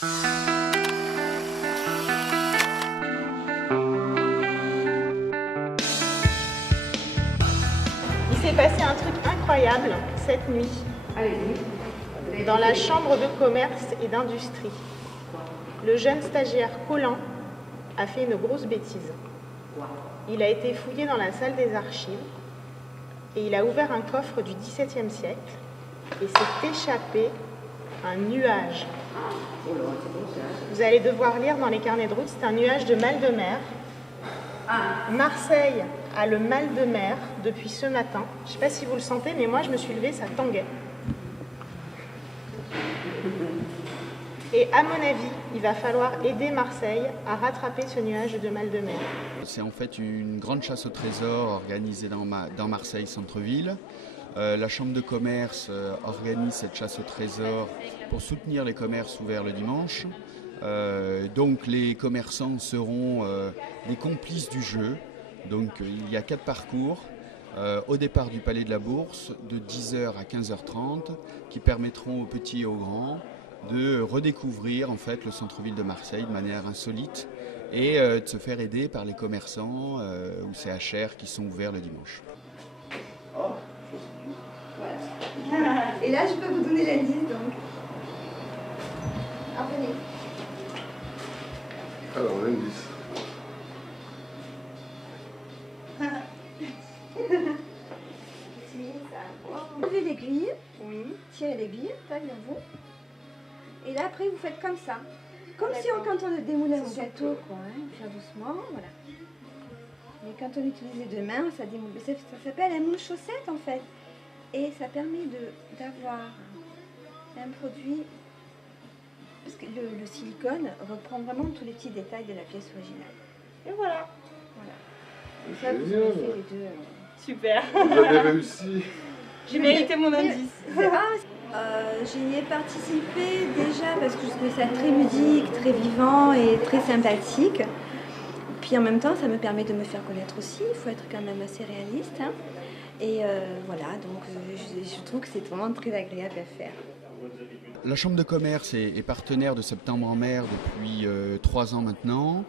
Il s'est passé un truc incroyable cette nuit dans la chambre de commerce et d'industrie. Le jeune stagiaire Colin a fait une grosse bêtise. Il a été fouillé dans la salle des archives et il a ouvert un coffre du XVIIe siècle et s'est échappé un nuage. Vous allez devoir lire dans les carnets de route, c'est un nuage de mal de mer. Marseille a le mal de mer depuis ce matin. Je ne sais pas si vous le sentez, mais moi je me suis levée, ça tanguait. Et à mon avis, il va falloir aider Marseille à rattraper ce nuage de mal de mer. C'est en fait une grande chasse au trésor organisée dans Marseille centre-ville. La Chambre de commerce organise cette chasse au trésor pour soutenir les commerces ouverts le dimanche. Donc les commerçants seront les complices du jeu. Donc il y a 4 parcours au départ du Palais de la Bourse de 10h à 15h30 qui permettront aux petits et aux grands de redécouvrir en fait le centre-ville de Marseille de manière insolite et de se faire aider par les commerçants ou CHR qui sont ouverts le dimanche. Voilà. Et là, je peux vous donner l'indice donc. Apprenez. Alors, l'indice. Levez l'aiguille, tirez l'aiguille, tac vers vous. Et là, après, vous faites comme ça. Comme si quand on démoulait un gâteau, quoi, hein, faire doucement, voilà. Mais quand on utilise les deux mains, ça démoule. Ça s'appelle un moule chaussette en fait. Et ça permet d'avoir un produit, parce que le silicone reprend vraiment tous les petits détails de la pièce originale. Et voilà. Et ça, vous avez fait les deux. Super. Vous avez réussi. J'ai mérité mon indice. J'y ai participé déjà parce que je trouvais ça très ludique, très vivant et très sympathique. Puis en même temps, ça me permet de me faire connaître aussi. Il faut être quand même assez réaliste. Hein. Et voilà, donc je trouve que c'est vraiment très agréable à faire. La Chambre de commerce est partenaire de Septembre en mer depuis 3 ans maintenant.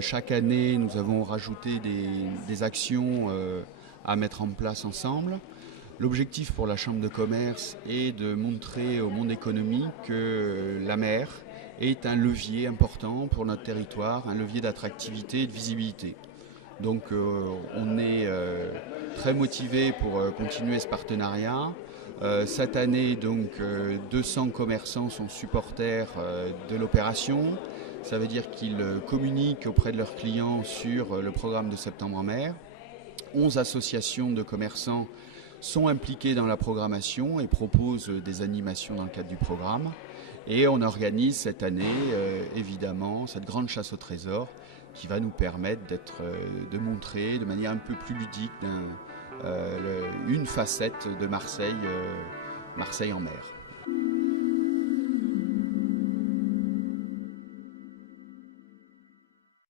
Chaque année, nous avons rajouté des actions à mettre en place ensemble. L'objectif pour la Chambre de commerce est de montrer au monde économique que la mer est un levier important pour notre territoire, un levier d'attractivité et de visibilité. Donc on est très motivé pour continuer ce partenariat. Cette année, donc, 200 commerçants sont supporters de l'opération. Ça veut dire qu'ils communiquent auprès de leurs clients sur le programme de Septembre en mer. 11 associations de commerçants sont impliqués dans la programmation et proposent des animations dans le cadre du programme. Et on organise cette année, évidemment, cette grande chasse au trésor qui va nous permettre de montrer de manière un peu plus ludique une facette de Marseille, Marseille en mer.